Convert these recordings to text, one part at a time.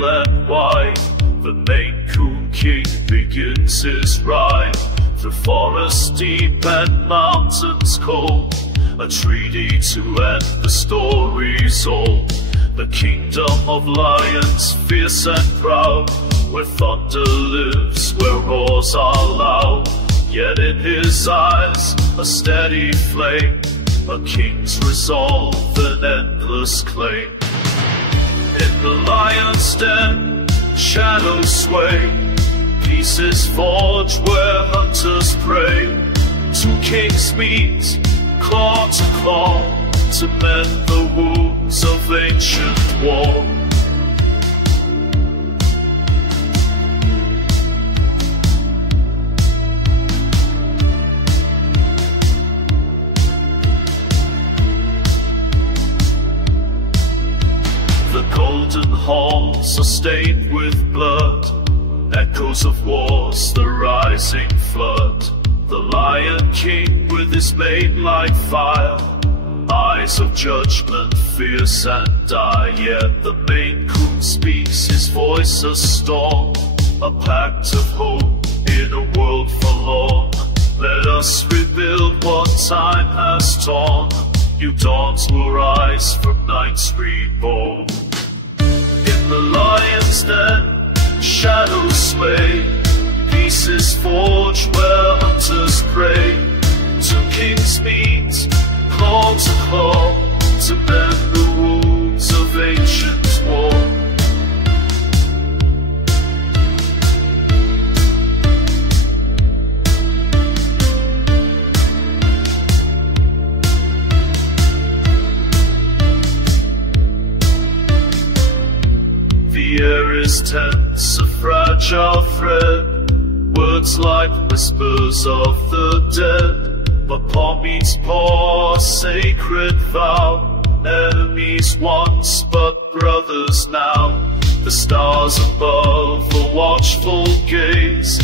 pale and white, the Maine-Coon King begins his ride. Through forests deep and mountains cold, a treaty to end the story's old. The kingdom of lions, fierce and proud, where thunder lives, where roars are loud. Yet in his eyes, a steady flame, a king's resolve, an endless claim. In the lion's den, shadows sway, peace is forged where hunters pray. Two kings meet, claw to claw, to mend the wounds of ancient war. The golden halls are stained with blood, echoes of wars, the rising flood. The Lion King with his mane like fire, eyes of judgment, fierce and dire. Yet the Maine-Coon speaks, his voice a storm, a pact of hope in a world forlorn. Let us rebuild what time has torn. New dawns will rise from nights reborn. In the lion's den, shadows sway, peace is forged where hunters pray. Two kings meet, claw to claw, to mend the wounds of ancient war. The air is tense, a fragile thread, words like whispers of the dead. But paw meets paw, a sacred vow, enemies once but brothers now. The stars above, a watchful gaze,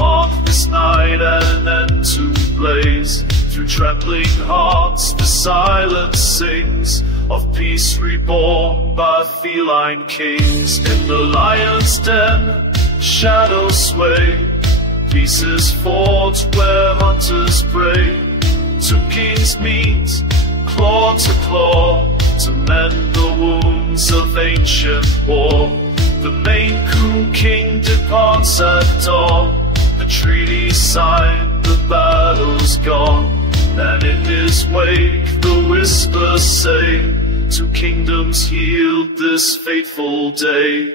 on this night an end to blaze. Through trembling hearts the silence sings, of peace reborn by feline kings. In the lion's den, shadows sway, peace is forged where hunters pray. Two kings meet, claw to claw, to mend the wounds of ancient war. The Maine-Coon King departs at dawn, the treaty signed, the battle's gone. And in his wake the whispers say, two kingdoms yield this fateful day.